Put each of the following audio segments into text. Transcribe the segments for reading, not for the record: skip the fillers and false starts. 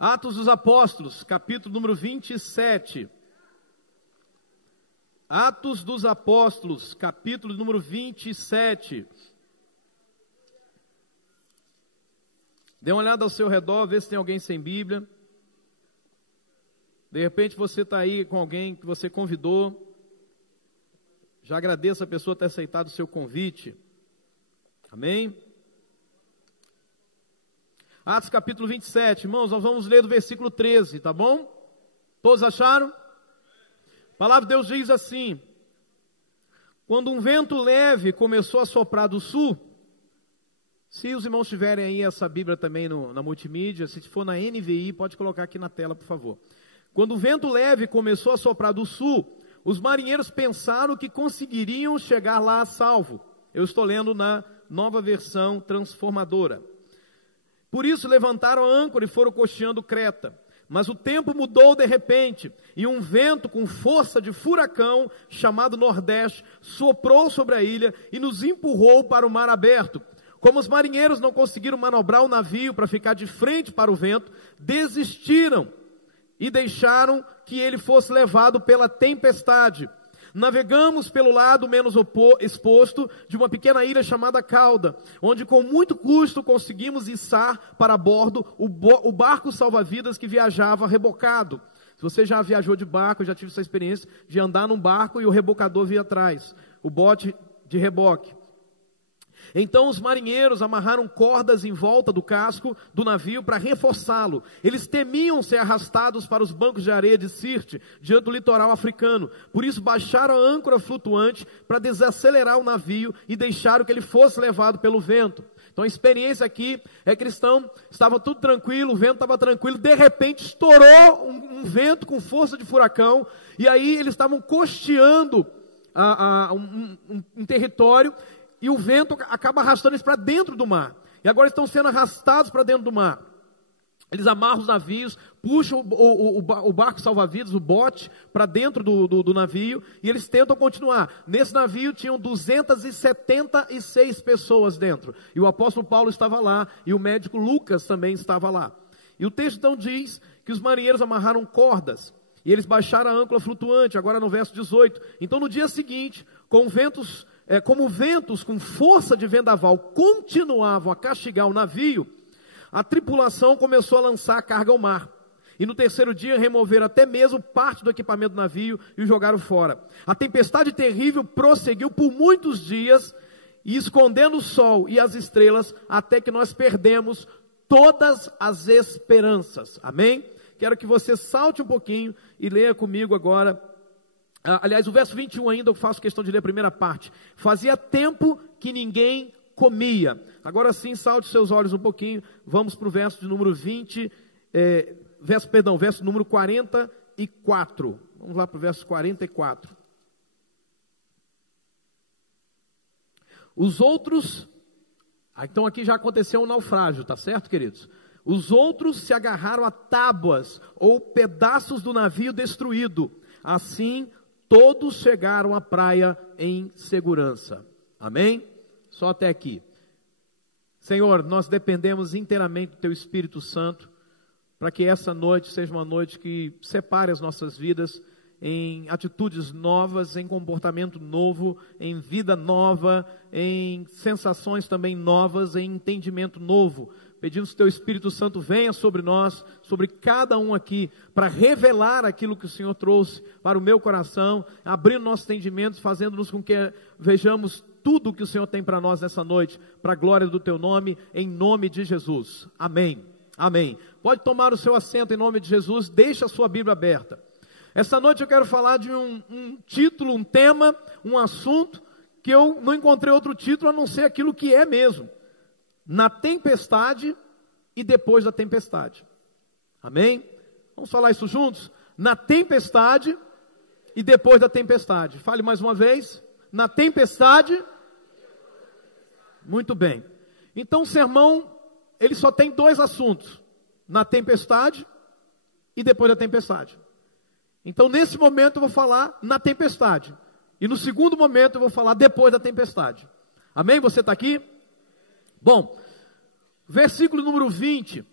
Atos dos Apóstolos, capítulo número 27. Atos dos Apóstolos, capítulo número 27. Dê uma olhada ao seu redor, vê se tem alguém sem Bíblia. De repente você está aí com alguém que você convidou. Já agradeço a pessoa ter aceitado o seu convite. Amém? Atos capítulo 27, irmãos, nós vamos ler do versículo 13, tá bom? Todos acharam? A palavra de Deus diz assim: quando um vento leve começou a soprar do sul, se os irmãos tiverem aí essa Bíblia também na multimídia, se for na NVI, pode colocar aqui na tela, por favor. Quando o vento leve começou a soprar do sul, os marinheiros pensaram que conseguiriam chegar lá a salvo. Eu estou lendo na Nova Versão Transformadora. Por isso levantaram a âncora e foram costeando Creta. Mas o tempo mudou de repente, e um vento com força de furacão, chamado Nordeste, soprou sobre a ilha e nos empurrou para o mar aberto. Como os marinheiros não conseguiram manobrar o navio para ficar de frente para o vento, desistiram e deixaram que ele fosse levado pela tempestade. Navegamos pelo lado menos exposto de uma pequena ilha chamada Cauda, onde com muito custo conseguimos içar para bordo o barco salva-vidas que viajava rebocado. Se você já viajou de barco, eu já tive essa experiência de andar num barco e o rebocador vinha atrás, o bote de reboque. Então os marinheiros amarraram cordas em volta do casco do navio para reforçá-lo. Eles temiam ser arrastados para os bancos de areia de Sirte, diante do litoral africano. Por isso baixaram a âncora flutuante para desacelerar o navio e deixaram que ele fosse levado pelo vento. Então a experiência aqui é que eles estava tudo tranquilo, o vento estava tranquilo, de repente estourou um vento com força de furacão, e aí eles estavam costeando um território, e o vento acaba arrastando eles para dentro do mar. E agora estão sendo arrastados para dentro do mar. Eles amarram os navios, puxam o barco salva-vidas, o bote, para dentro do navio, e eles tentam continuar. Nesse navio tinham 276 pessoas dentro. E o apóstolo Paulo estava lá, e o médico Lucas também estava lá. E o texto então diz que os marinheiros amarraram cordas, e eles baixaram a âncora flutuante, agora no verso 18. Então no dia seguinte, como ventos com força de vendaval continuavam a castigar o navio, a tripulação começou a lançar a carga ao mar. E no terceiro dia removeram até mesmo parte do equipamento do navio e o jogaram fora. A tempestade terrível prosseguiu por muitos dias, e escondendo o sol e as estrelas, até que nós perdemos todas as esperanças. Amém? Quero que você salte um pouquinho e leia comigo agora. Aliás, o verso 21 ainda eu faço questão de ler a primeira parte. Fazia tempo que ninguém comia. Agora sim, salte seus olhos um pouquinho. Vamos para o verso de número verso número 44. Vamos lá para o verso 44. Os outros... então aqui já aconteceu um naufrágio, tá certo, queridos? Os outros se agarraram a tábuas ou pedaços do navio destruído. Assim, todos chegaram à praia em segurança. Amém? Só até aqui. Senhor, nós dependemos inteiramente do Teu Espírito Santo, para que essa noite seja uma noite que separe as nossas vidas em atitudes novas, em comportamento novo, em vida nova, em sensações também novas, em entendimento novo. Pedimos que o Teu Espírito Santo venha sobre nós, sobre cada um aqui, para revelar aquilo que o Senhor trouxe para o meu coração, abrindo nossos entendimentos, fazendo-nos com que vejamos tudo o que o Senhor tem para nós nessa noite, para a glória do Teu nome, em nome de Jesus. Amém. Amém. Pode tomar o seu assento em nome de Jesus, deixa a sua Bíblia aberta. Essa noite eu quero falar de um título, um tema, um assunto, que eu não encontrei outro título a não ser aquilo que é mesmo. Na tempestade e depois da tempestade. Amém? Vamos falar isso juntos? Na tempestade e depois da tempestade. Fale mais uma vez. Na tempestade. Muito bem. Então o sermão, ele só tem dois assuntos. Na tempestade e depois da tempestade. Então nesse momento eu vou falar na tempestade. E no segundo momento eu vou falar depois da tempestade. Amém? Você está aqui? Bom, versículo número 20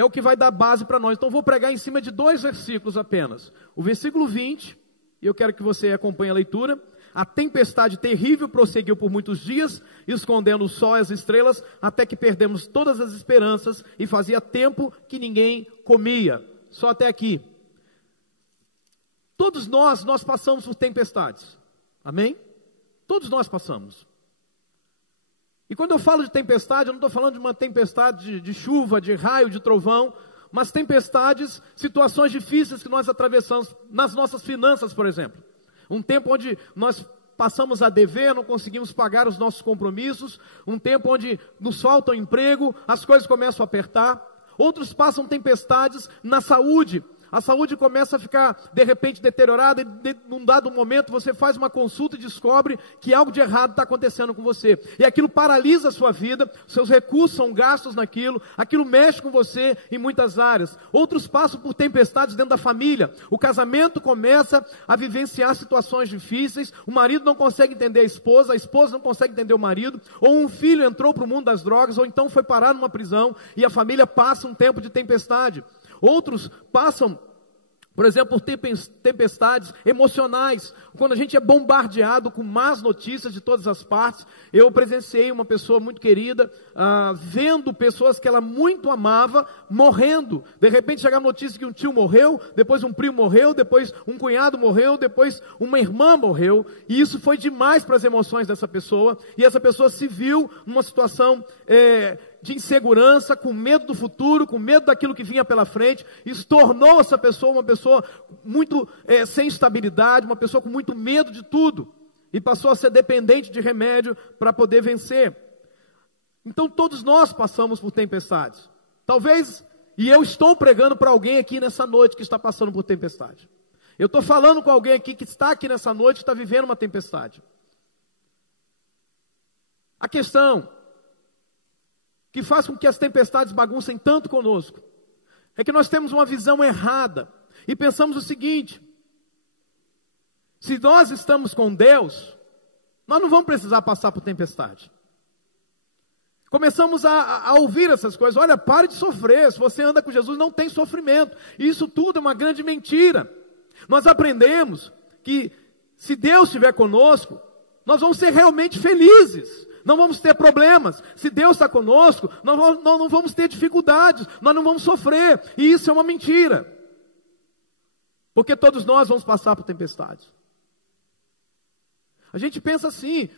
é o que vai dar base para nós. Então vou pregar em cima de 2 versículos apenas. O versículo 20, e eu quero que você acompanhe a leitura. A tempestade terrível prosseguiu por muitos dias, escondendo o sol e as estrelas, até que perdemos todas as esperanças e fazia tempo que ninguém comia. Só até aqui. Todos nós passamos por tempestades. Amém? Todos nós passamos. E quando eu falo de tempestade, eu não estou falando de uma tempestade de chuva, de raio, de trovão, mas tempestades, situações difíceis que nós atravessamos nas nossas finanças, por exemplo. Um tempo onde nós passamos a dever, não conseguimos pagar os nossos compromissos. Um tempo onde nos falta o emprego, as coisas começam a apertar. Outros passam tempestades na saúde. A saúde começa a ficar, de repente, deteriorada, e num dado momento você faz uma consulta e descobre que algo de errado está acontecendo com você. E aquilo paralisa a sua vida, seus recursos são gastos naquilo, aquilo mexe com você em muitas áreas. Outros passam por tempestades dentro da família. O casamento começa a vivenciar situações difíceis, o marido não consegue entender a esposa não consegue entender o marido, ou um filho entrou para o mundo das drogas, ou então foi parar numa prisão, e a família passa um tempo de tempestade. Outros passam, por exemplo, por tempestades emocionais, quando a gente é bombardeado com más notícias de todas as partes. Eu presenciei uma pessoa muito querida, vendo pessoas que ela muito amava, morrendo. De repente chega a notícia que um tio morreu, depois um primo morreu, depois um cunhado morreu, depois uma irmã morreu, e isso foi demais para as emoções dessa pessoa, e essa pessoa se viu numa situação de insegurança, com medo do futuro, com medo daquilo que vinha pela frente. Isso tornou essa pessoa uma pessoa muito sem estabilidade, uma pessoa com muito medo de tudo, e passou a ser dependente de remédio para poder vencer. Então todos nós passamos por tempestades. Talvez, e eu estou pregando para alguém aqui nessa noite que está passando por tempestade. Eu estou falando com alguém aqui que está aqui nessa noite, que está vivendo uma tempestade. A questão que faz com que as tempestades baguncem tanto conosco é que nós temos uma visão errada e pensamos o seguinte: se nós estamos com Deus, nós não vamos precisar passar por tempestade. Começamos a ouvir essas coisas. Olha, pare de sofrer, se você anda com Jesus não tem sofrimento. Isso tudo é uma grande mentira. Nós aprendemos que se Deus estiver conosco, nós vamos ser realmente felizes. Não vamos ter problemas. Se Deus está conosco, nós não vamos ter dificuldades, nós não vamos sofrer. E isso é uma mentira. Porque todos nós vamos passar por tempestades. A gente pensa assim: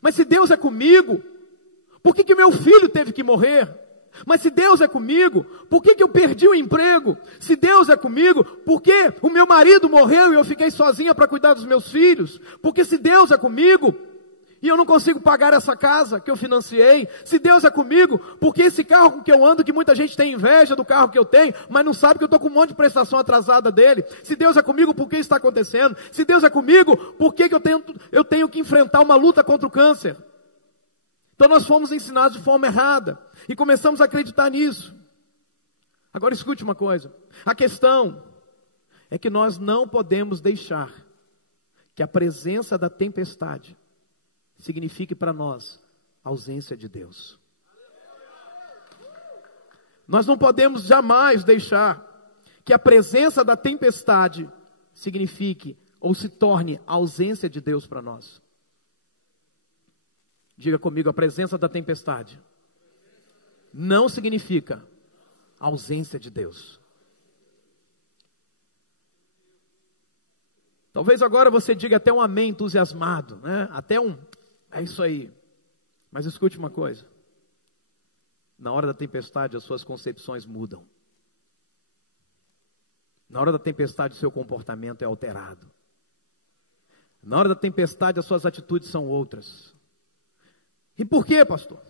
mas se Deus é comigo, por que meu filho teve que morrer? Mas se Deus é comigo, por que eu perdi o emprego? Se Deus é comigo, por que o meu marido morreu e eu fiquei sozinha para cuidar dos meus filhos? Porque se Deus é comigo, e eu não consigo pagar essa casa que eu financiei. Se Deus é comigo, porque esse carro com que eu ando, que muita gente tem inveja do carro que eu tenho, mas não sabe que eu estou com um monte de prestação atrasada dele. Se Deus é comigo, por que isso está acontecendo? Se Deus é comigo, por que eu tenho que enfrentar uma luta contra o câncer? Então nós fomos ensinados de forma errada, e começamos a acreditar nisso. Agora escute uma coisa, a questão é que nós não podemos deixar que a presença da tempestade signifique para nós a ausência de Deus. Nós não podemos jamais deixar que a presença da tempestade signifique ou se torne a ausência de Deus para nós. Diga comigo: a presença da tempestade não significa a ausência de Deus. Talvez agora você diga até um amém entusiasmado, né? Até um, é isso aí. Mas escute uma coisa: na hora da tempestade as suas concepções mudam. Na hora da tempestade o seu comportamento é alterado. Na hora da tempestade as suas atitudes são outras. E por quê, pastor?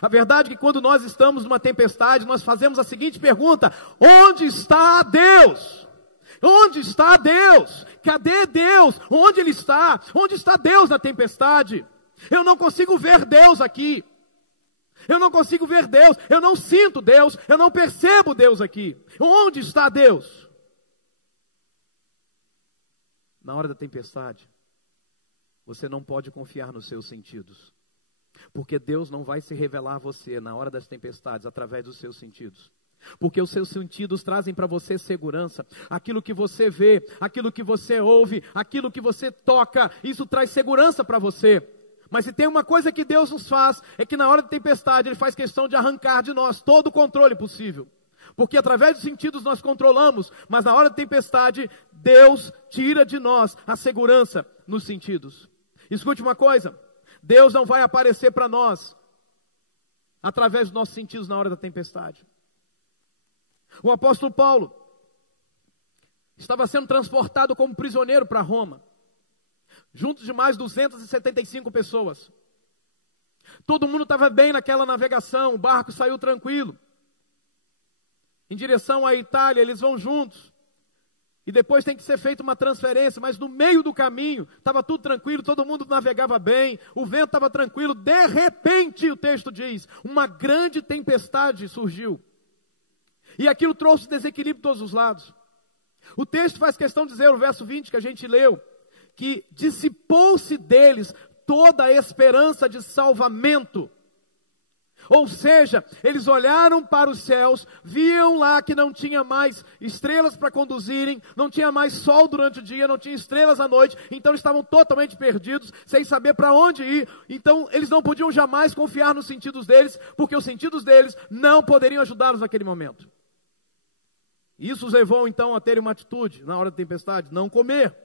A verdade é que quando nós estamos numa tempestade, nós fazemos a seguinte pergunta: onde está Deus? Onde está Deus? Cadê Deus? Onde Ele está? Onde está Deus na tempestade? Eu não consigo ver Deus aqui. Eu não consigo ver Deus. Eu não sinto Deus. Eu não percebo Deus aqui. Onde está Deus? Na hora da tempestade, você não pode confiar nos seus sentidos. Porque Deus não vai se revelar a você na hora das tempestades através dos seus sentidos. Porque os seus sentidos trazem para você segurança. Aquilo que você vê, aquilo que você ouve, aquilo que você toca, isso traz segurança para você. Mas se tem uma coisa que Deus nos faz, é que na hora da tempestade Ele faz questão de arrancar de nós todo o controle possível. Porque através dos sentidos nós controlamos, mas na hora da tempestade, Deus tira de nós a segurança nos sentidos. Escute uma coisa, Deus não vai aparecer para nós através dos nossos sentidos na hora da tempestade. O apóstolo Paulo estava sendo transportado como prisioneiro para Roma, junto de mais 275 pessoas. Todo mundo estava bem naquela navegação, o barco saiu tranquilo. Em direção à Itália, eles vão juntos. E depois tem que ser feita uma transferência, mas no meio do caminho, estava tudo tranquilo, todo mundo navegava bem, o vento estava tranquilo. De repente, o texto diz, uma grande tempestade surgiu. E aquilo trouxe desequilíbrio de todos os lados. O texto faz questão de dizer, no verso 20 que a gente leu, que dissipou-se deles toda a esperança de salvamento. Ou seja, eles olharam para os céus, viam lá que não tinha mais estrelas para conduzirem, não tinha mais sol durante o dia, não tinha estrelas à noite, então eles estavam totalmente perdidos, sem saber para onde ir. Então eles não podiam jamais confiar nos sentidos deles, porque os sentidos deles não poderiam ajudá-los naquele momento. Isso os levou então a terem uma atitude na hora da tempestade, não comer.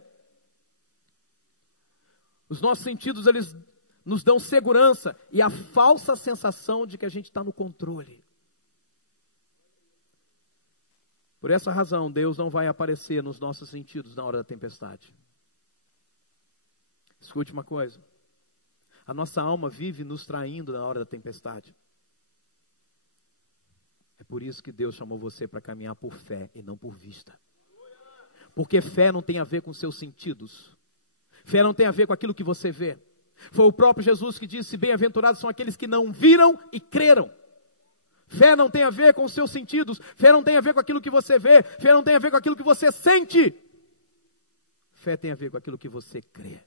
Os nossos sentidos, eles nos dão segurança e a falsa sensação de que a gente está no controle. Por essa razão, Deus não vai aparecer nos nossos sentidos na hora da tempestade. Escute uma coisa. A nossa alma vive nos traindo na hora da tempestade. É por isso que Deus chamou você para caminhar por fé e não por vista. Porque fé não tem a ver com seus sentidos. Fé não tem a ver com aquilo que você vê. Foi o próprio Jesus que disse, bem-aventurados são aqueles que não viram e creram. Fé não tem a ver com os seus sentidos, fé não tem a ver com aquilo que você vê, fé não tem a ver com aquilo que você sente. Fé tem a ver com aquilo que você crê.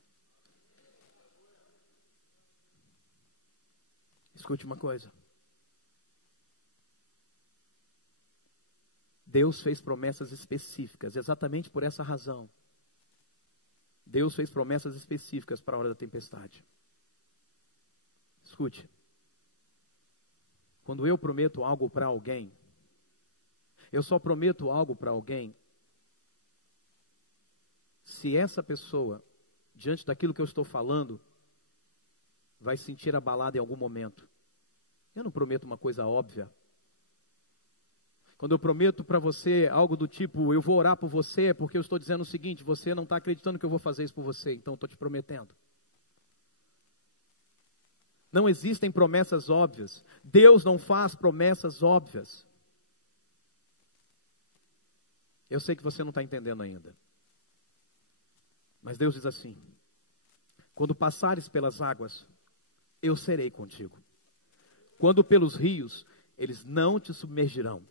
Escute uma coisa. Deus fez promessas específicas, exatamente por essa razão. Deus fez promessas específicas para a hora da tempestade. Escute. Quando eu prometo algo para alguém, eu só prometo algo para alguém se essa pessoa, diante daquilo que eu estou falando, vai se sentir abalada em algum momento. Eu não prometo uma coisa óbvia. Quando eu prometo para você algo do tipo, eu vou orar por você, é porque eu estou dizendo o seguinte, você não está acreditando que eu vou fazer isso por você, então eu estou te prometendo. Não existem promessas óbvias. Deus não faz promessas óbvias. Eu sei que você não está entendendo ainda. Mas Deus diz assim, quando passares pelas águas, eu serei contigo. Quando pelos rios, eles não te submergirão.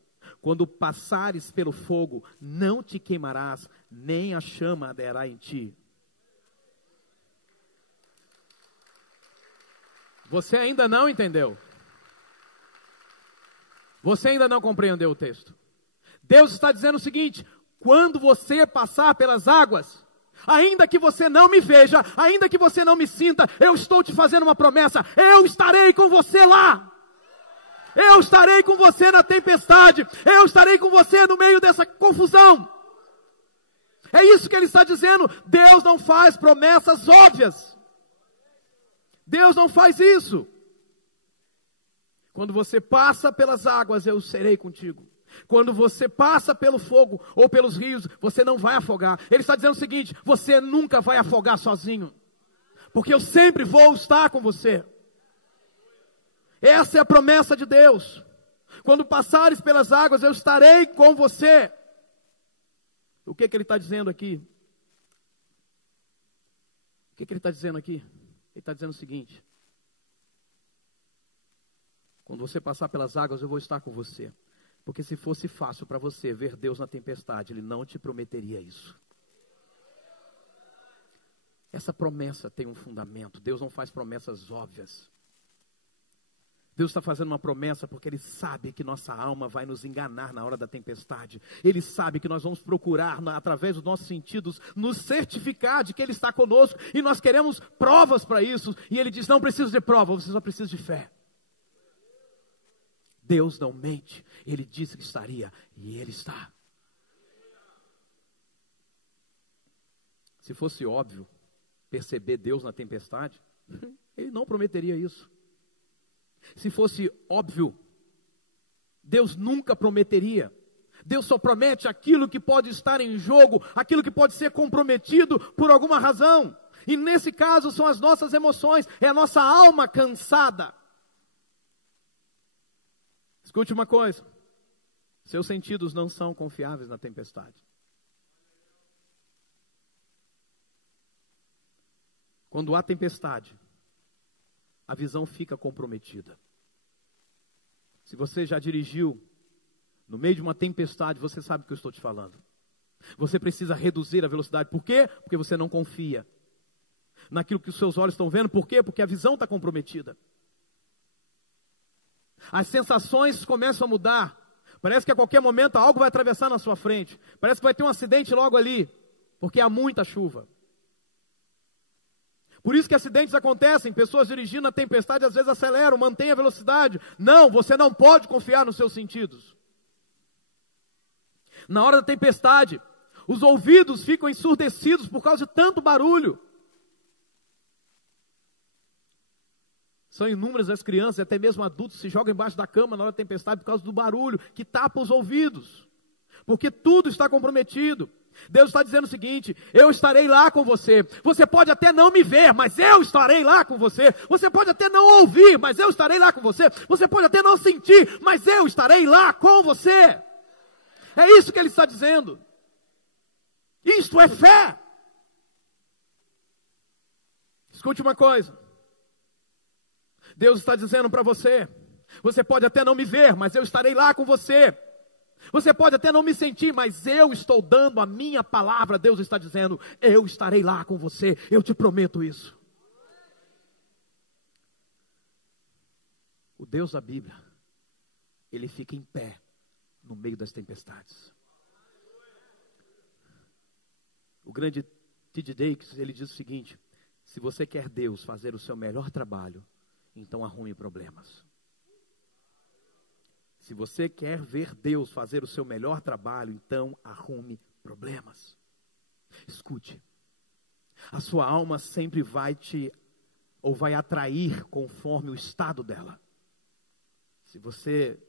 Quando passares pelo fogo, não te queimarás, nem a chama arderá em ti. Você ainda não entendeu? Você ainda não compreendeu o texto? Deus está dizendo o seguinte, quando você passar pelas águas, ainda que você não me veja, ainda que você não me sinta, eu estou te fazendo uma promessa, eu estarei com você lá. Eu estarei com você na tempestade. Eu estarei com você no meio dessa confusão. É isso que ele está dizendo. Deus não faz promessas óbvias. Deus não faz isso. Quando você passa pelas águas, eu serei contigo. Quando você passa pelo fogo ou pelos rios, você não vai afogar. Ele está dizendo o seguinte, você nunca vai afogar sozinho. Porque eu sempre vou estar com você. Essa é a promessa de Deus. Quando passares pelas águas, eu estarei com você. O que ele está dizendo aqui? O que ele está dizendo aqui? Ele está dizendo o seguinte. Quando você passar pelas águas, eu vou estar com você. Porque se fosse fácil para você ver Deus na tempestade, Ele não te prometeria isso. Essa promessa tem um fundamento. Deus não faz promessas óbvias. Deus está fazendo uma promessa porque Ele sabe que nossa alma vai nos enganar na hora da tempestade. Ele sabe que nós vamos procurar, através dos nossos sentidos, nos certificar de que Ele está conosco. E nós queremos provas para isso. E Ele diz, não preciso de prova, você só precisa de fé. Deus não mente. Ele disse que estaria e Ele está. Se fosse óbvio perceber Deus na tempestade, Ele não prometeria isso. Se fosse óbvio, Deus nunca prometeria. Deus só promete aquilo que pode estar em jogo, aquilo que pode ser comprometido por alguma razão. E nesse caso são as nossas emoções, é a nossa alma cansada. Escute uma coisa, seus sentidos não são confiáveis na tempestade. Quando há tempestade, a visão fica comprometida. Se você já dirigiu no meio de uma tempestade, você sabe o que eu estou te falando. Você precisa reduzir a velocidade. Por quê? Porque você não confia naquilo que os seus olhos estão vendo. Por quê? Porque a visão está comprometida. As sensações começam a mudar. Parece que a qualquer momento algo vai atravessar na sua frente. Parece que vai ter um acidente logo ali, porque há muita chuva. Por isso que acidentes acontecem, pessoas dirigindo na tempestade às vezes aceleram, mantêm a velocidade. Não, você não pode confiar nos seus sentidos. Na hora da tempestade, os ouvidos ficam ensurdecidos por causa de tanto barulho. São inúmeras as crianças e até mesmo adultos se jogam embaixo da cama na hora da tempestade por causa do barulho que tapa os ouvidos. Porque tudo está comprometido. Deus está dizendo o seguinte, eu estarei lá com você. Você pode até não me ver, mas eu estarei lá com você. Você pode até não ouvir, mas eu estarei lá com você. Você pode até não sentir, mas eu estarei lá com você. É isso que Ele está dizendo. Isto é fé. Escute uma coisa. Deus está dizendo para você, você pode até não me ver, mas eu estarei lá com você. Você pode até não me sentir, mas eu estou dando a minha palavra. Deus está dizendo, eu estarei lá com você, eu te prometo isso. O Deus da Bíblia, Ele fica em pé no meio das tempestades. O grande T.D. Jakes, ele diz o seguinte, se você quer Deus fazer o seu melhor trabalho, então arrume problemas. Se você quer ver Deus fazer o seu melhor trabalho, então arrume problemas. Escute, a sua alma sempre vai vai atrair conforme o estado dela. Se você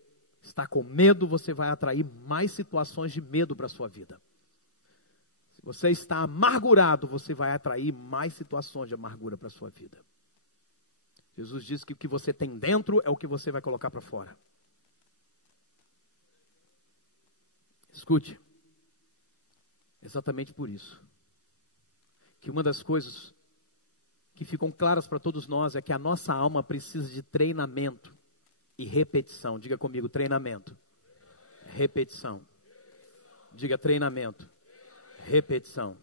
está com medo, você vai atrair mais situações de medo para a sua vida. Se você está amargurado, você vai atrair mais situações de amargura para a sua vida. Jesus disse que o que você tem dentro é o que você vai colocar para fora. Escute, exatamente por isso, que uma das coisas que ficam claras para todos nós é que a nossa alma precisa de treinamento e repetição. Diga comigo, treinamento, repetição. Diga treinamento, repetição.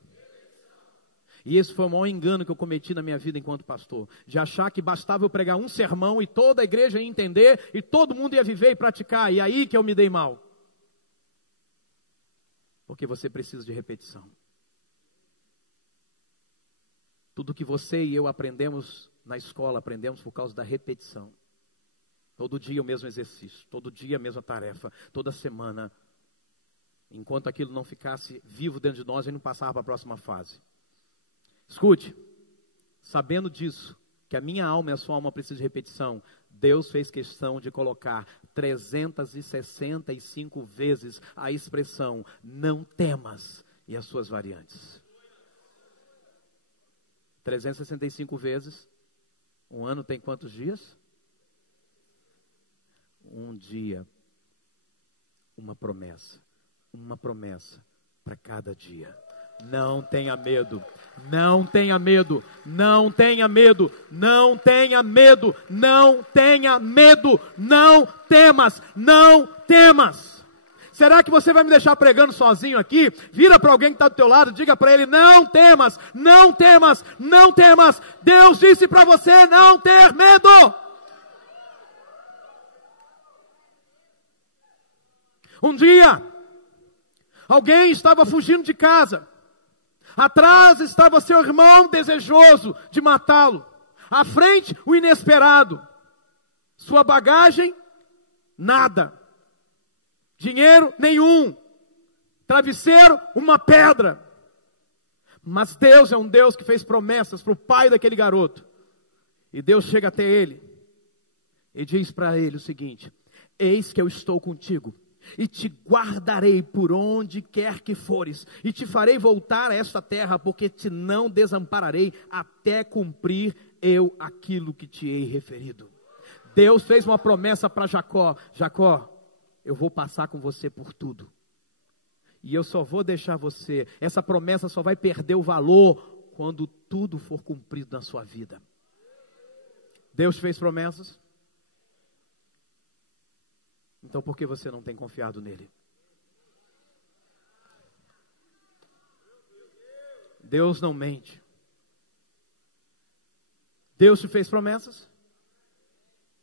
E esse foi o maior engano que eu cometi na minha vida enquanto pastor, de achar que bastava eu pregar um sermão e toda a igreja ia entender e todo mundo ia viver e praticar, e aí que eu me dei mal. Porque você precisa de repetição. Tudo que você e eu aprendemos na escola, aprendemos por causa da repetição. Todo dia o mesmo exercício, todo dia a mesma tarefa, toda semana. Enquanto aquilo não ficasse vivo dentro de nós, a gente não passava para a próxima fase. Escute, sabendo disso, que a minha alma e a sua alma precisam de repetição, Deus fez questão de colocar 365 vezes a expressão, não temas, e as suas variantes. 365 vezes, um ano tem quantos dias? Um dia, uma promessa para cada dia. Não tenha medo, não tenha medo, não tenha medo, não tenha medo, não tenha medo, não temas, não temas. Será que você vai me deixar pregando sozinho aqui? Vira para alguém que está do teu lado, diga para ele, não temas, não temas, não temas. Deus disse para você não ter medo. Um dia, alguém estava fugindo de casa. Atrás estava seu irmão desejoso de matá-lo. À frente, o inesperado. Sua bagagem, nada. Dinheiro, nenhum. Travesseiro, uma pedra. Mas Deus é um Deus que fez promessas para o pai daquele garoto. E Deus chega até ele e diz para ele o seguinte: eis que eu estou contigo, e te guardarei por onde quer que fores, e te farei voltar a esta terra, porque te não desampararei, até cumprir eu aquilo que te hei referido. Deus fez uma promessa para Jacó: Jacó, eu vou passar com você por tudo, e eu só vou deixar você, essa promessa só vai perder o valor quando tudo for cumprido na sua vida. Deus fez promessas. Então por que você não tem confiado nele? Deus não mente. Deus te fez promessas.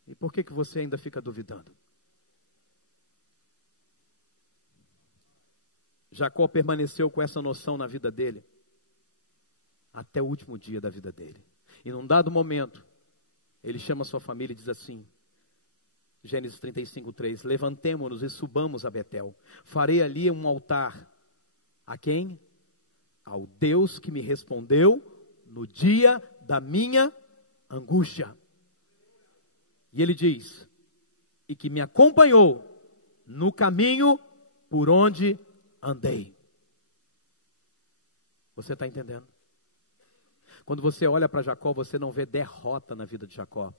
E por que você ainda fica duvidando? Jacó permaneceu com essa noção na vida dele até o último dia da vida dele. E num dado momento, ele chama sua família e diz assim, Gênesis 35:3, levantemo-nos e subamos a Betel. Farei ali um altar. A quem? Ao Deus que me respondeu no dia da minha angústia. E ele diz, e que me acompanhou no caminho por onde andei. Você está entendendo? Quando você olha para Jacó, você não vê derrota na vida de Jacó.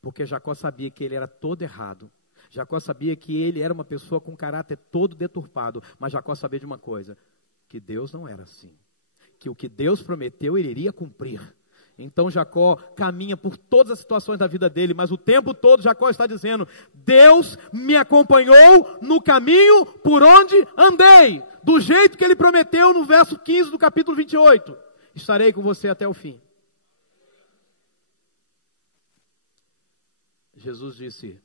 Porque Jacó sabia que ele era todo errado. Jacó sabia que ele era uma pessoa com caráter todo deturpado. Mas Jacó sabia de uma coisa, que Deus não era assim. Que o que Deus prometeu, ele iria cumprir. Então Jacó caminha por todas as situações da vida dele, mas o tempo todo Jacó está dizendo, Deus me acompanhou no caminho por onde andei. Do jeito que ele prometeu no verso 15 do capítulo 28. Estarei com você até o fim. Jesus disse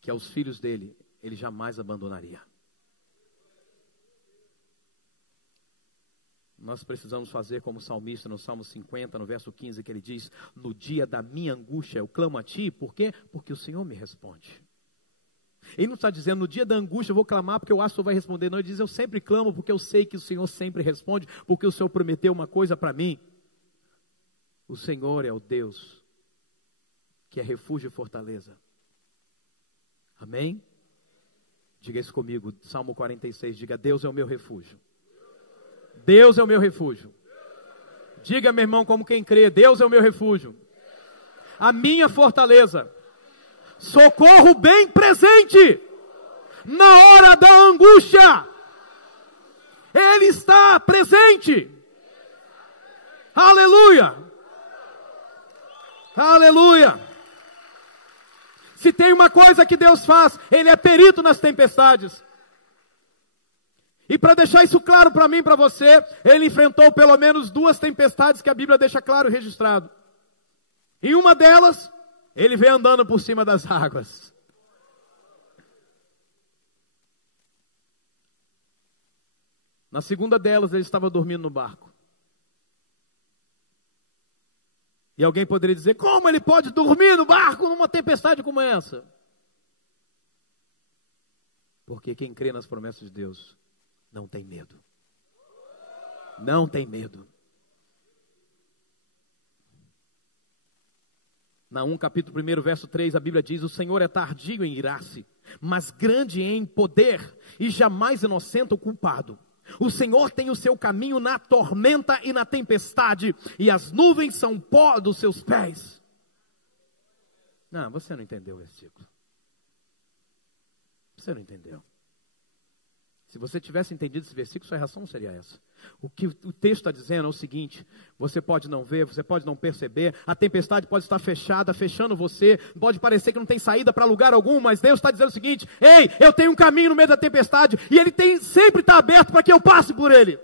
que aos filhos dele, ele jamais abandonaria. Nós precisamos fazer como o salmista no Salmo 50, no verso 15, que ele diz, no dia da minha angústia eu clamo a ti, por quê? Porque o Senhor me responde. Ele não está dizendo, no dia da angústia eu vou clamar porque eu acho que o Senhor vai responder, não, ele diz, eu sempre clamo porque eu sei que o Senhor sempre responde, porque o Senhor prometeu uma coisa para mim. O Senhor é o Deus que é refúgio e fortaleza. Amém? Diga isso comigo, Salmo 46, diga, Deus é o meu refúgio. Deus é o meu refúgio. Diga, meu irmão, como quem crê, Deus é o meu refúgio. A minha fortaleza. Socorro bem presente na hora da angústia. Ele está presente. Aleluia. Aleluia. Se tem uma coisa que Deus faz, Ele é perito nas tempestades. E para deixar isso claro para mim e para você, Ele enfrentou pelo menos 2 tempestades que a Bíblia deixa claro e registrado. Em uma delas, Ele veio andando por cima das águas. Na segunda delas, Ele estava dormindo no barco. E alguém poderia dizer, como ele pode dormir no barco numa tempestade como essa? Porque quem crê nas promessas de Deus não tem medo. Não tem medo. Naum capítulo 1, verso 3, a Bíblia diz, o Senhor é tardio em irar-se, mas grande em poder, e jamais inocenta o culpado. O Senhor tem o seu caminho na tormenta e na tempestade, e as nuvens são pó dos seus pés. Não, você não entendeu o versículo. Você não entendeu. Se você tivesse entendido esse versículo, sua reação seria essa. O que o texto está dizendo é o seguinte, você pode não ver, você pode não perceber, a tempestade pode estar fechada, fechando você, pode parecer que não tem saída para lugar algum, mas Deus está dizendo o seguinte, ei, eu tenho um caminho no meio da tempestade, e Ele sempre está aberto para que eu passe por ele.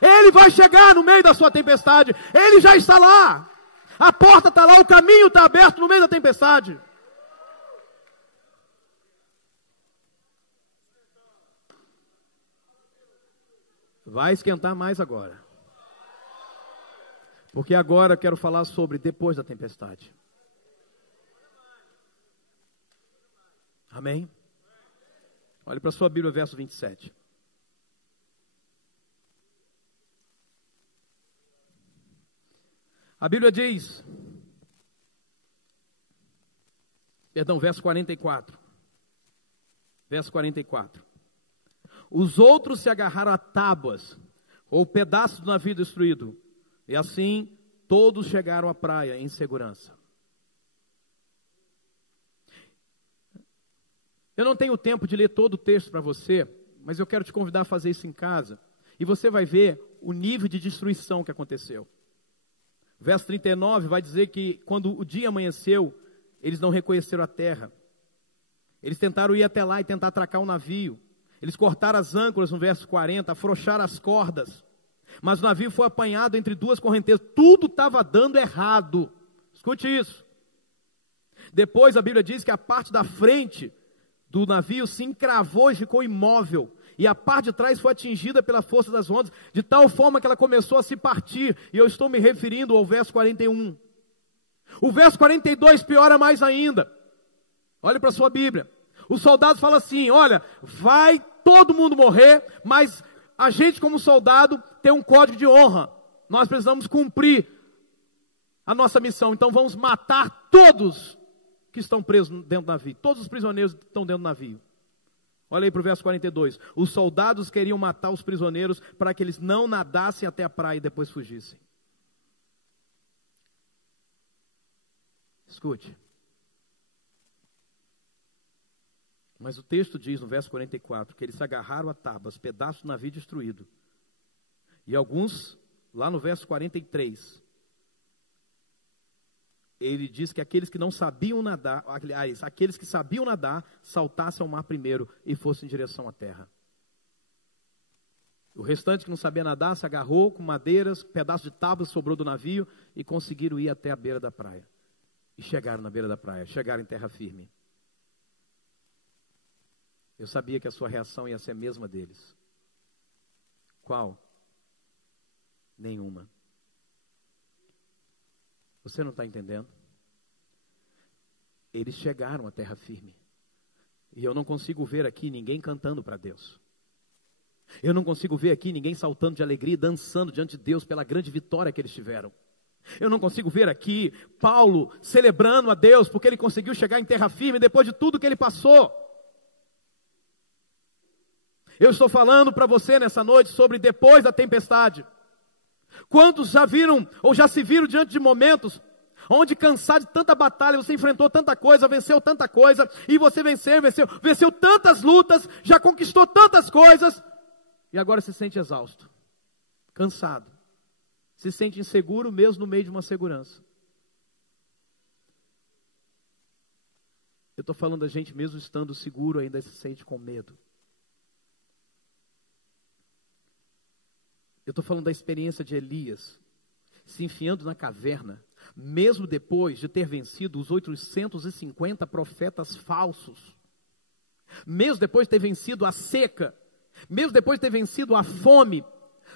Ele vai chegar no meio da sua tempestade, Ele já está lá, a porta está lá, o caminho está aberto no meio da tempestade. Vai esquentar mais agora. Porque agora eu quero falar sobre depois da tempestade. Amém? Olhe para a sua Bíblia, verso 27. A Bíblia diz, verso 44. Verso 44. Os outros se agarraram a tábuas, ou pedaços do navio destruído, e assim todos chegaram à praia em segurança. Eu não tenho tempo de ler todo o texto para você, mas eu quero te convidar a fazer isso em casa, e você vai ver o nível de destruição que aconteceu. Verso 39 vai dizer que quando o dia amanheceu, eles não reconheceram a terra. Eles tentaram ir até lá e tentar atracar o navio. Eles cortaram as âncoras no verso 40, afrouxaram as cordas. Mas o navio foi apanhado entre duas correntezas. Tudo estava dando errado. Escute isso. Depois a Bíblia diz que a parte da frente do navio se encravou e ficou imóvel. E a parte de trás foi atingida pela força das ondas, de tal forma que ela começou a se partir. E eu estou me referindo ao verso 41. O verso 42 piora mais ainda. Olhe para a sua Bíblia. Os soldados falam assim, olha, vai todo mundo morrer, mas a gente como soldado tem um código de honra. Nós precisamos cumprir a nossa missão. Então vamos matar todos que estão presos dentro do navio. Todos os prisioneiros que estão dentro do navio. Olha aí para o verso 42. Os soldados queriam matar os prisioneiros para que eles não nadassem até a praia e depois fugissem. Escute. Mas o texto diz no verso 44 que eles se agarraram a tábuas, pedaços do navio destruído. E alguns, lá no verso 43, ele diz que aqueles que não sabiam nadar, aliás, aqueles que sabiam nadar, saltassem ao mar primeiro e fossem em direção à terra. O restante que não sabia nadar se agarrou com madeiras, pedaços de tábuas sobrou do navio e conseguiram ir até a beira da praia. E chegaram na beira da praia, chegaram em terra firme. Eu sabia que a sua reação ia ser a mesma deles. Qual? Nenhuma. Você não está entendendo? Eles chegaram à terra firme. E eu não consigo ver aqui ninguém cantando para Deus. Eu não consigo ver aqui ninguém saltando de alegria e dançando diante de Deus pela grande vitória que eles tiveram. Eu não consigo ver aqui Paulo celebrando a Deus porque ele conseguiu chegar em terra firme depois de tudo que ele passou. Eu estou falando para você nessa noite sobre depois da tempestade. Quantos já viram ou já se viram diante de momentos onde cansado de tanta batalha, você enfrentou tanta coisa, venceu tanta coisa, e você venceu tantas lutas, já conquistou tantas coisas, e agora se sente exausto, cansado, se sente inseguro mesmo no meio de uma segurança. Eu estou falando da gente mesmo estando seguro ainda se sente com medo. Eu estou falando da experiência de Elias, se enfiando na caverna, mesmo depois de ter vencido os 850 profetas falsos, mesmo depois de ter vencido a seca, mesmo depois de ter vencido a fome,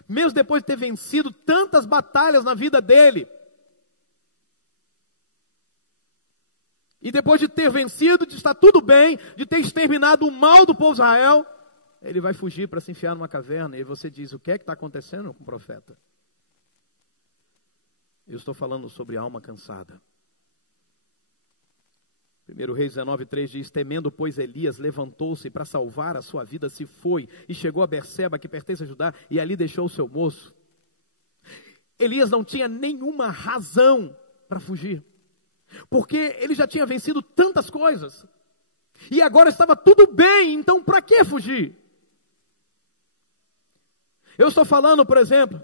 mesmo depois de ter vencido tantas batalhas na vida dele, e depois de ter vencido, de estar tudo bem, de ter exterminado o mal do povo de Israel, ele vai fugir para se enfiar numa caverna, e você diz, o que é que está acontecendo com o profeta? Eu estou falando sobre alma cansada. 1 Reis 19:3 diz, temendo, pois, Elias levantou-se para salvar a sua vida, se foi, e chegou a Berseba, que pertence a Judá, e ali deixou o seu moço. Elias não tinha nenhuma razão para fugir, porque ele já tinha vencido tantas coisas, e agora estava tudo bem, então para que fugir? Eu estou falando, por exemplo,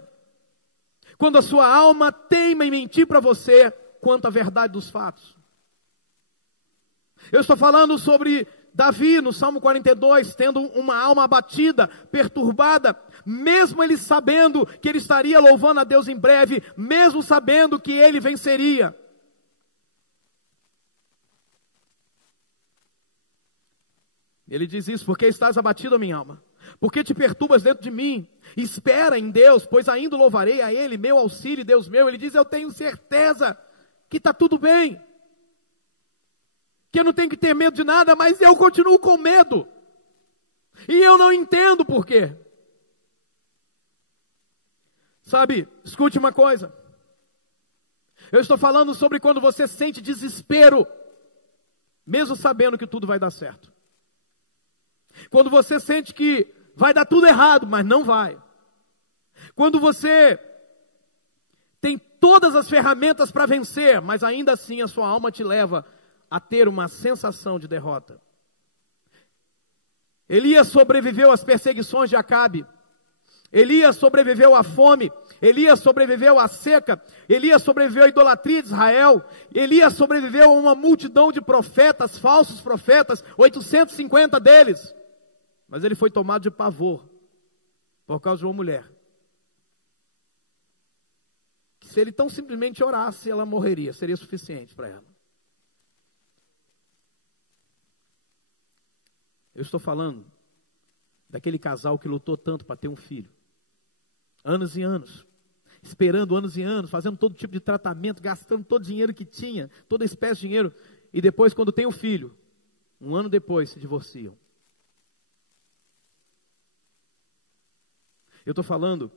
quando a sua alma teima em mentir para você quanto à verdade dos fatos. Eu estou falando sobre Davi, no Salmo 42, tendo uma alma abatida, perturbada, mesmo ele sabendo que ele estaria louvando a Deus em breve, mesmo sabendo que ele venceria. Ele diz isso, porque estás abatido, minha alma? Por que te perturbas dentro de mim? Espera em Deus, pois ainda louvarei a Ele, meu auxílio, Deus meu. Ele diz, eu tenho certeza que está tudo bem, que eu não tenho que ter medo de nada, mas eu continuo com medo, e eu não entendo por quê. Sabe, escute uma coisa, eu estou falando sobre quando você sente desespero, mesmo sabendo que tudo vai dar certo. Quando você sente que vai dar tudo errado, mas não vai. Quando você tem todas as ferramentas para vencer, mas ainda assim a sua alma te leva a ter uma sensação de derrota. Elias sobreviveu às perseguições de Acabe. Elias sobreviveu à fome. Elias sobreviveu à seca. Elias sobreviveu à idolatria de Israel. Elias sobreviveu a uma multidão de profetas, falsos profetas, 850 deles. Mas ele foi tomado de pavor por causa de uma mulher. Que se ele tão simplesmente orasse, ela morreria, seria suficiente para ela. Eu estou falando daquele casal que lutou tanto para ter um filho. Anos e anos. Esperando anos e anos, fazendo todo tipo de tratamento, gastando todo o dinheiro que tinha, toda espécie de dinheiro. E depois, quando tem um filho, um ano depois, se divorciam. Eu estou falando,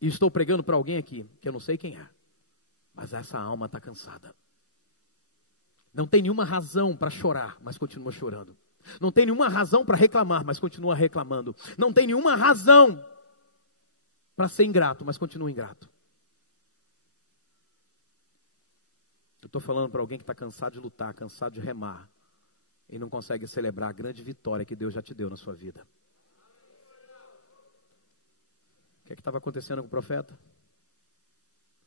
e estou pregando para alguém aqui, que eu não sei quem é, mas essa alma está cansada. Não tem nenhuma razão para chorar, mas continua chorando. Não tem nenhuma razão para reclamar, mas continua reclamando. Não tem nenhuma razão para ser ingrato, mas continua ingrato. Eu estou falando para alguém que está cansado de lutar, cansado de remar, e não consegue celebrar a grande vitória que Deus já te deu na sua vida. O que é que estava acontecendo com o profeta?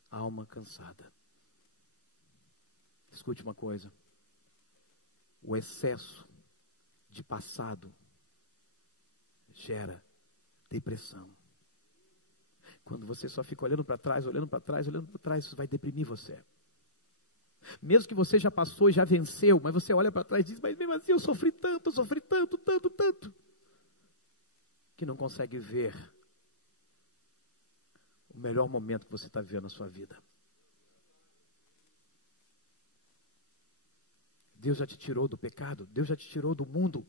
Alma cansada. Escute uma coisa. O excesso de passado gera depressão. Quando você só fica olhando para trás, olhando para trás, olhando para trás, isso vai deprimir você. Mesmo que você já passou e já venceu, mas você olha para trás e diz, mas mesmo assim eu sofri tanto, tanto, que não consegue ver o melhor momento que você está vivendo na sua vida. Deus já te tirou do pecado, Deus já te tirou do mundo,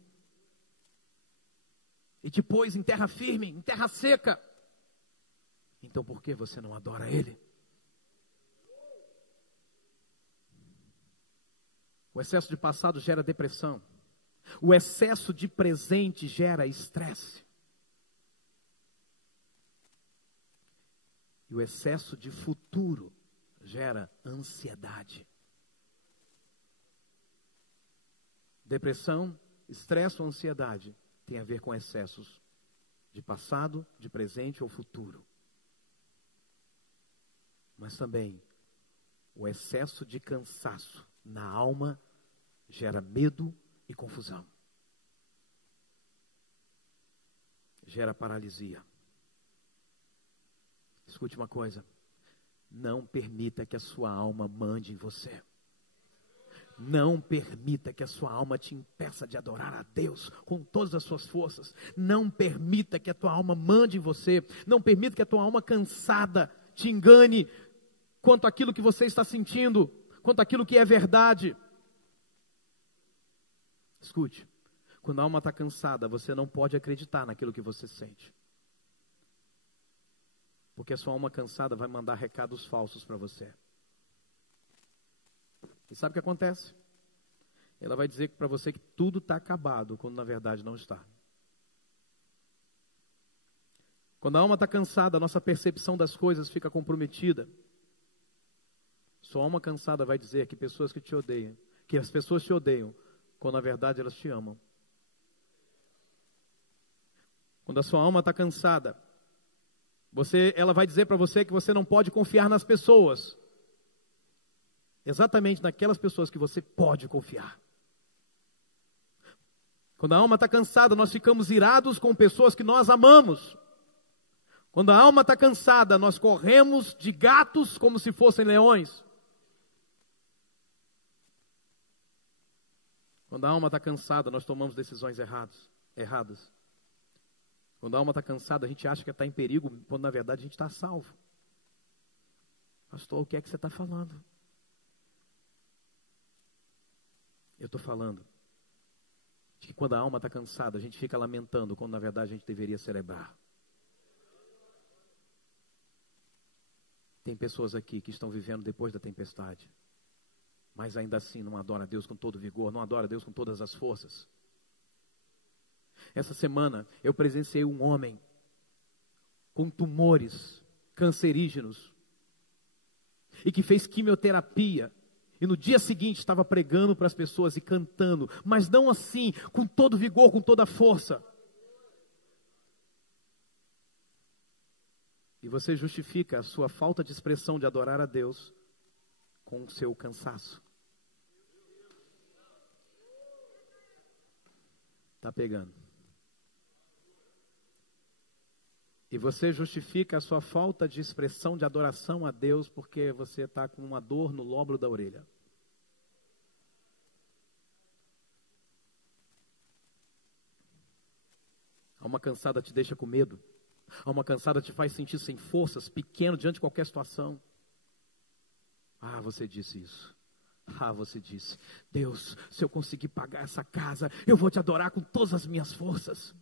e te pôs em terra firme, em terra seca. Então por que você não adora Ele? O excesso de passado gera depressão. O excesso de presente gera estresse. E o excesso de futuro gera ansiedade. Depressão, estresse ou ansiedade tem a ver com excessos de passado, de presente ou futuro. Mas também o excesso de cansaço na alma gera medo e confusão. Gera paralisia. Escute uma coisa. Não permita que a sua alma mande em você. Não permita que a sua alma te impeça de adorar a Deus com todas as suas forças. Não permita que a tua alma mande em você. Não permita que a tua alma cansada te engane quanto àquilo que você está sentindo, quanto àquilo que é verdade. Escute, quando a alma está cansada, você não pode acreditar naquilo que você sente. Porque a sua alma cansada vai mandar recados falsos para você. E sabe o que acontece? Ela vai dizer para você que tudo está acabado, quando na verdade não está. Quando a alma está cansada, a nossa percepção das coisas fica comprometida. Sua alma cansada vai dizer que pessoas que te odeiam, que as pessoas te odeiam, quando na verdade elas te amam. Quando a sua alma está cansada, ela vai dizer para você que você não pode confiar nas pessoas. Exatamente naquelas pessoas que você pode confiar. Quando a alma está cansada, nós ficamos irados com pessoas que nós amamos. Quando a alma está cansada, nós corremos de gatos como se fossem leões. Quando a alma está cansada, nós tomamos decisões erradas. Quando a alma está cansada, a gente acha que está em perigo, quando na verdade a gente está salvo. Pastor, o que é que você está falando? Eu estou falando de que quando a alma está cansada, a gente fica lamentando, quando na verdade a gente deveria celebrar. Tem pessoas aqui que estão vivendo depois da tempestade, mas ainda assim não adora a Deus com todo vigor, não adora a Deus com todas as forças. Essa semana eu presenciei um homem com tumores cancerígenos e que fez quimioterapia e no dia seguinte estava pregando para as pessoas e cantando, mas não assim, com todo vigor, com toda a força. E você justifica a sua falta de expressão de adorar a Deus com o seu cansaço. Está pegando. E você justifica a sua falta de expressão de adoração a Deus porque você está com uma dor no lóbulo da orelha. A alma cansada te deixa com medo. A alma cansada te faz sentir sem forças, pequeno diante de qualquer situação. Ah, você disse isso. Ah, você disse, Deus, se eu conseguir pagar essa casa, eu vou te adorar com todas as minhas forças.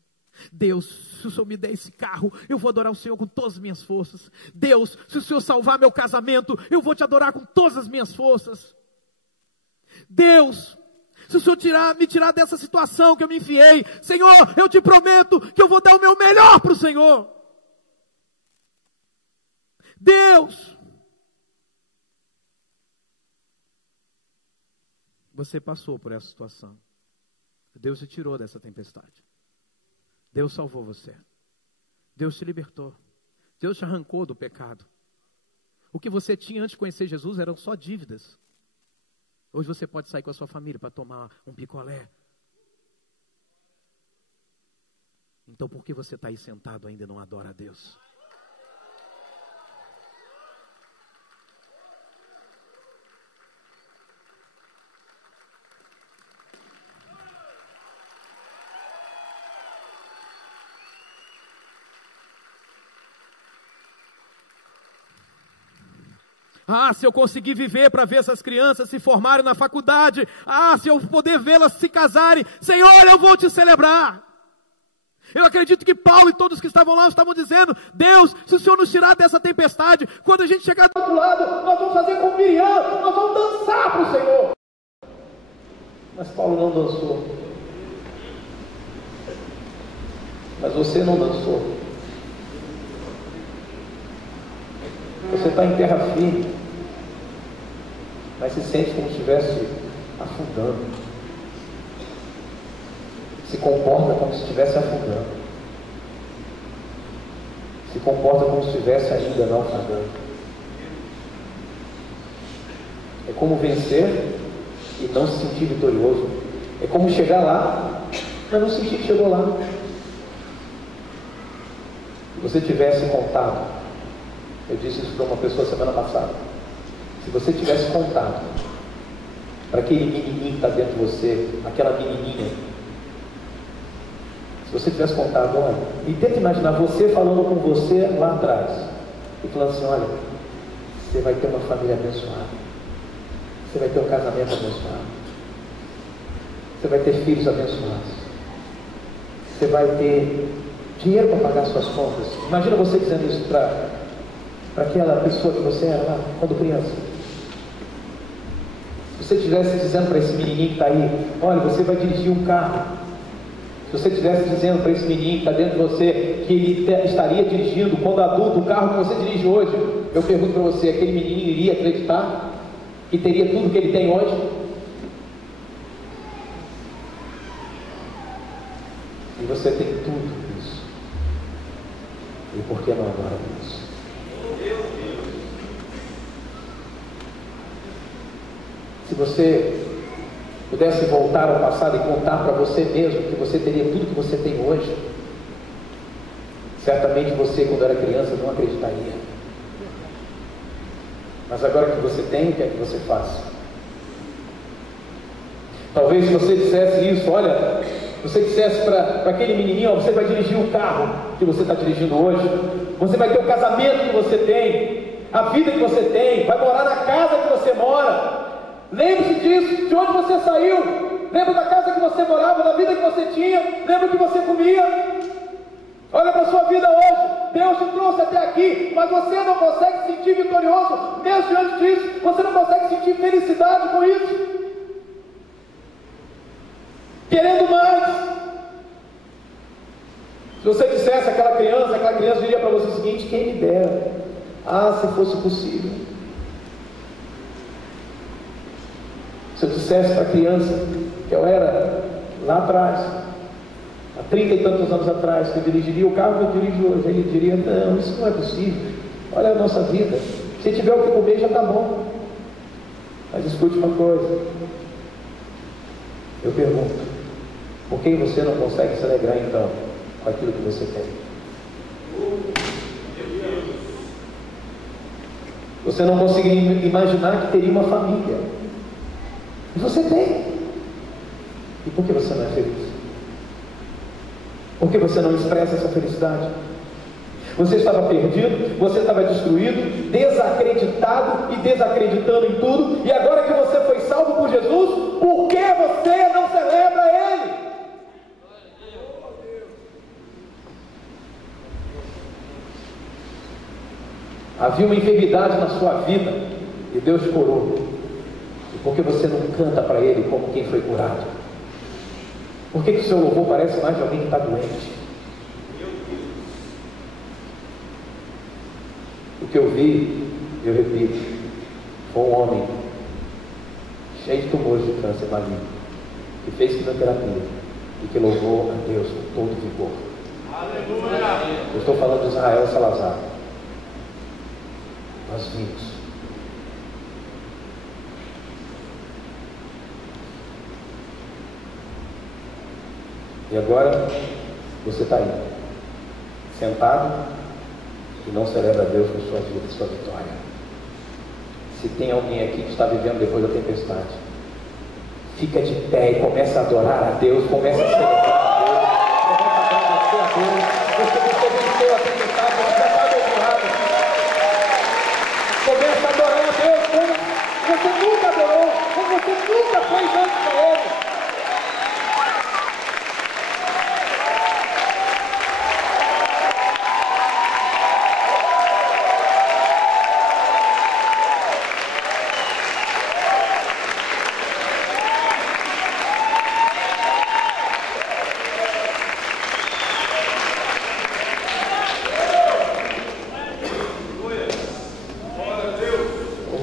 Deus, se o Senhor me der esse carro, eu vou adorar o Senhor com todas as minhas forças. Deus, se o Senhor salvar meu casamento, eu vou te adorar com todas as minhas forças. Deus, se o Senhor me tirar dessa situação que eu me enfiei, Senhor, eu te prometo que eu vou dar o meu melhor para o Senhor. Deus, você passou por essa situação. Deus te tirou dessa tempestade. Deus salvou você. Deus te libertou. Deus te arrancou do pecado. O que você tinha antes de conhecer Jesus eram só dívidas. Hoje você pode sair com a sua família para tomar um picolé. Então por que você está aí sentado ainda e não adora a Deus? Ah, se eu conseguir viver para ver essas crianças se formarem na faculdade. Ah, se eu poder vê-las se casarem. Senhor, eu vou te celebrar. Eu acredito que Paulo e todos que estavam lá estavam dizendo, Deus, se o Senhor nos tirar dessa tempestade, quando a gente chegar do outro lado, nós vamos fazer como Miriam, nós vamos dançar para o Senhor. Mas Paulo não dançou. Mas você não dançou. Você está em terra firme, mas se sente como se estivesse afundando. Se comporta como se estivesse afundando. Se comporta como se estivesse ainda naufragando. É como vencer e não se sentir vitorioso. É como chegar lá, mas não sentir que chegou lá. Se você tivesse contado, eu disse isso para uma pessoa semana passada. Se você tivesse contado para aquele menininho que está dentro de você, aquela menininha, se você tivesse contado, olha, e tenta imaginar você falando com você lá atrás, e falando assim, olha, você vai ter uma família abençoada, você vai ter um casamento abençoado, você vai ter filhos abençoados, você vai ter dinheiro para pagar suas contas. Imagina você dizendo isso para aquela pessoa que você era lá, quando criança. Se você estivesse dizendo para esse menininho que está aí, olha, você vai dirigir um carro. Se você estivesse dizendo para esse menininho que está dentro de você, que ele estaria dirigindo, quando adulto, o carro que você dirige hoje, eu pergunto para você, aquele menininho iria acreditar que teria tudo que ele tem hoje? E você tem tudo isso. E por que não adora isso? Se você pudesse voltar ao passado e contar para você mesmo que você teria tudo que você tem hoje, certamente você, quando era criança, não acreditaria. Mas agora que você tem, o que é que você faz? Talvez se você dissesse isso, olha, você dissesse para aquele menininho: ó, você vai dirigir o carro que você está dirigindo hoje, você vai ter o casamento que você tem, a vida que você tem, vai morar na casa que você mora. Lembre-se disso, de onde você saiu. Lembra da casa que você morava, da vida que você tinha, lembra o que você comia. Olha para a sua vida hoje. Deus te trouxe até aqui, mas você não consegue se sentir vitorioso mesmo diante disso. Você não consegue sentir felicidade com isso, querendo mais. Se você dissesse aquela criança diria para você o seguinte: quem me dera, se fosse possível. Se eu dissesse para a criança que eu era lá atrás, há 30 e tantos anos atrás, que eu dirigiria o carro que eu dirijo hoje, ele diria: não, isso não é possível, olha a nossa vida, se tiver o que comer já está bom. Mas escute uma coisa, eu pergunto: por que você não consegue se alegrar então com aquilo que você tem? Você não conseguiria imaginar que teria uma família, e você tem. E por que você não é feliz? Por que você não expressa essa felicidade? Você estava perdido, você estava destruído, desacreditado e desacreditando em tudo, e agora que você foi salvo por Jesus, por que você não celebra Ele? Havia uma enfermidade na sua vida e Deus te curou. E por que você não canta para Ele como quem foi curado? Por que o seu louvor parece mais de alguém que está doente? O que eu vi, eu repito, foi um homem cheio de tumores de câncer maligno, que fez quimioterapia e que louvou a Deus com todo vigor. Aleluia! Eu estou falando de Israel Salazar. Nós vimos. E agora você está aí, sentado, e não celebra a Deus com sua vida, sua vitória. Se tem alguém aqui que está vivendo depois da tempestade, fica de pé e começa a adorar a Deus, começa a celebrar a Deus, começa a agradecer a Deus, porque você venceu a tempestade, você já está abençoado. Começa a adorar a Deus como você nunca adorou, como você nunca fez antes para Ele.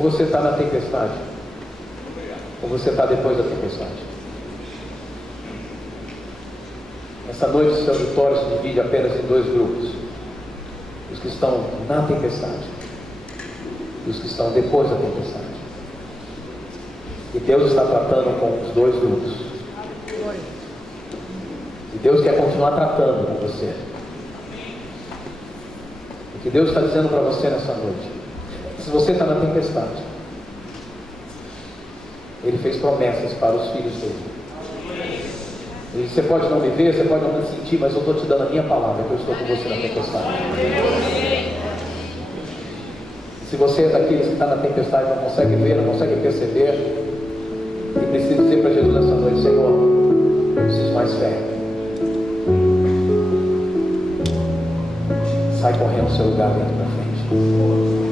Você está na tempestade, ou você está depois da tempestade? Essa noite o seu auditório se divide apenas em dois grupos: os que estão na tempestade e os que estão depois da tempestade. E Deus está tratando com os dois grupos, e Deus quer continuar tratando com você. O que Deus está dizendo para você nessa noite: se você está na tempestade, Ele fez promessas para os filhos dele. E você pode não me ver, você pode não me sentir, mas eu estou te dando a minha palavra, que eu estou com você na tempestade. Se você é daqueles que está na tempestade, não consegue ver, não consegue perceber, e precisa dizer para Jesus nessa noite: Senhor, eu preciso mais fé. Sai correndo do seu lugar dentro da frente.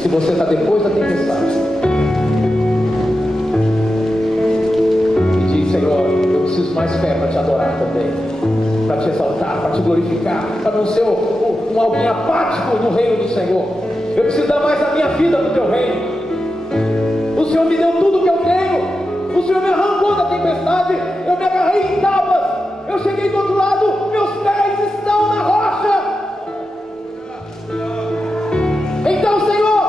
Se você está depois da tempestade e diz: Senhor, eu preciso mais fé para te adorar também, para te exaltar, para te glorificar, para não ser um alguém apático no reino do Senhor. Eu preciso dar mais a minha vida no teu reino. O Senhor me deu tudo que eu tenho. O Senhor me arrancou da tempestade. Eu me agarrei em tábuas. Eu cheguei do outro lado. Meus pés estão na rocha. Então, Senhor,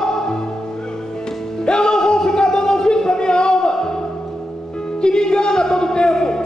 eu não vou ficar dando ouvido para minha alma, que me engana a todo tempo.